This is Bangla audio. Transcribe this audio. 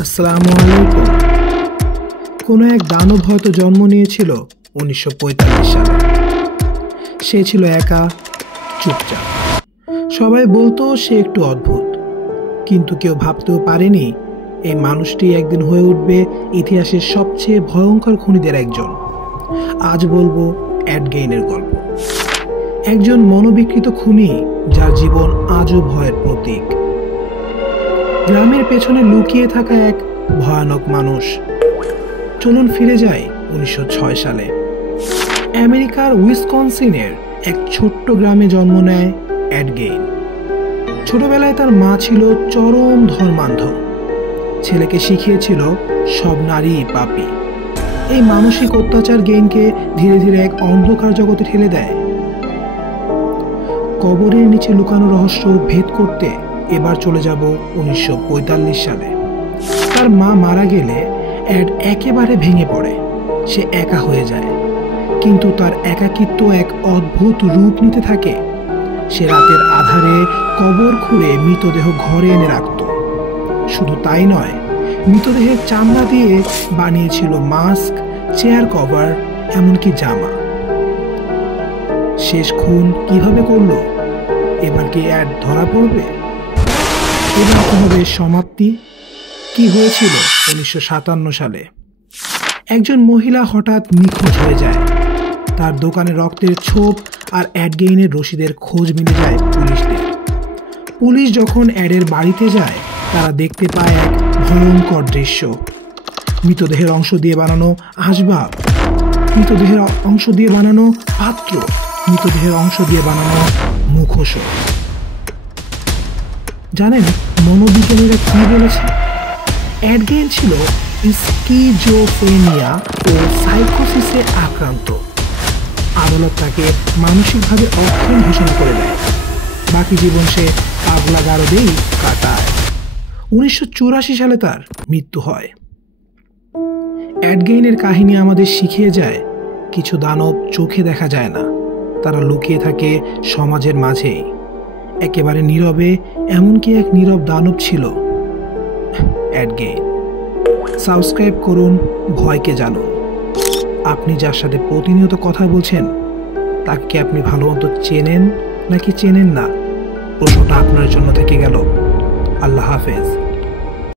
আসসালামু আলাইকুম। কোনো এক দানব হয়তো জন্ম নিয়েছিল 1945 সালে। সে ছিল একা, চুপচাপ। সবাই বলতো সে একটু অদ্ভুত, কিন্তু কেউ ভাবতেও পারেনি এই মানুষটি একদিন হয়ে উঠবে ইতিহাসের সবচেয়ে ভয়ঙ্কর খুনিদের একজন। আজ বলবো এড গেইনের গল্প। একজন মনোবিকৃত খুনি যার জীবন আজও ভয়ের প্রতীক। গ্রামের পেছনে লুকিয়ে থাকা এক ভয়ানক মানুষ। চলুন ফিরে যাই 1906 সালে। আমেরিকার উইসকনসিনের এক ছোট্ট গ্রামে জন্ম নেয় এড গেইন। ছোটবেলায় তার মা ছিল চরম ধর্মান্ধ। ছেলেকে শিখিয়েছিল সব নারী পাপী। এই মানসিক অত্যাচার গেইনকে ধীরে ধীরে এক অন্ধকার জগতে ঠেলে দেয়। কবরের নিচে লুকানো রহস্য ভেদ করতে এবার চলে যাব 1945 সালে। তার মা মারা গেলে এড একেবারে ভেঙে পড়ে। সে একা হয়ে যায়, কিন্তু তার একাকিত্ব এক অদ্ভুত রূপ নিতে থাকে। সে রাতের আধারে কবর খুঁড়ে মৃতদেহ ঘরে এনে রাখত। শুধু তাই নয়, মৃতদেহের চামড়া দিয়ে বানিয়েছিল মাস্ক, চেয়ার কভার, এমনকি জামা। শেষ খুন কিভাবে করলো? এবার কি এড ধরা পড়বে? এবার কি হবে সমাপ্তি? কি হয়েছিল 1957 সালে? একজন মহিলা হঠাৎ নিখোঁজ হয়ে যায়। তার দোকানে রক্তের ছোপ আর এড গেইনের রসিদের খোঁজ মিলে যায় পুলিশদের। পুলিশ যখন এডের বাড়িতে যায়, তারা দেখতে পায় এক ভয়ঙ্কর দৃশ্য। মৃতদেহের অংশ দিয়ে বানানো আসবাব, মৃতদেহের অংশ দিয়ে বানানো পাত্র, মৃতদেহের অংশ দিয়ে বানানো মুখোশ। জানেন মনোবিজ্ঞানীরা কি বলেছে? এড গেইন ছিল স্কিজোফ্রেনিয়া ও সাইকোসিসে আক্রান্ত। আদালত তাকে মানসিকভাবে অক্ষম ঘোষণা করে দেয়। বাকি জীবন সে পাগলা গারদেই কাটায়। 1984 সালে তার মৃত্যু হয়। এড গেইনের কাহিনী আমাদের শিখিয়ে যায়, কিছু দানব চোখে দেখা যায় না, তারা লুকিয়ে থাকে সমাজের মাঝেই, একেবারে নীরবে। এমনকি এক নীরব দানব ছিল এড গেইন। সাবস্ক্রাইব করুন, ভয়কে জানুন। আপনি যার সাথে প্রতিনিয়ত কথা বলছেন, তাকে আপনি ভালো মতো চেনেন নাকি চেনেন না? প্রশ্নটা আপনার জন্য থেকে গেল। আল্লাহ হাফেজ।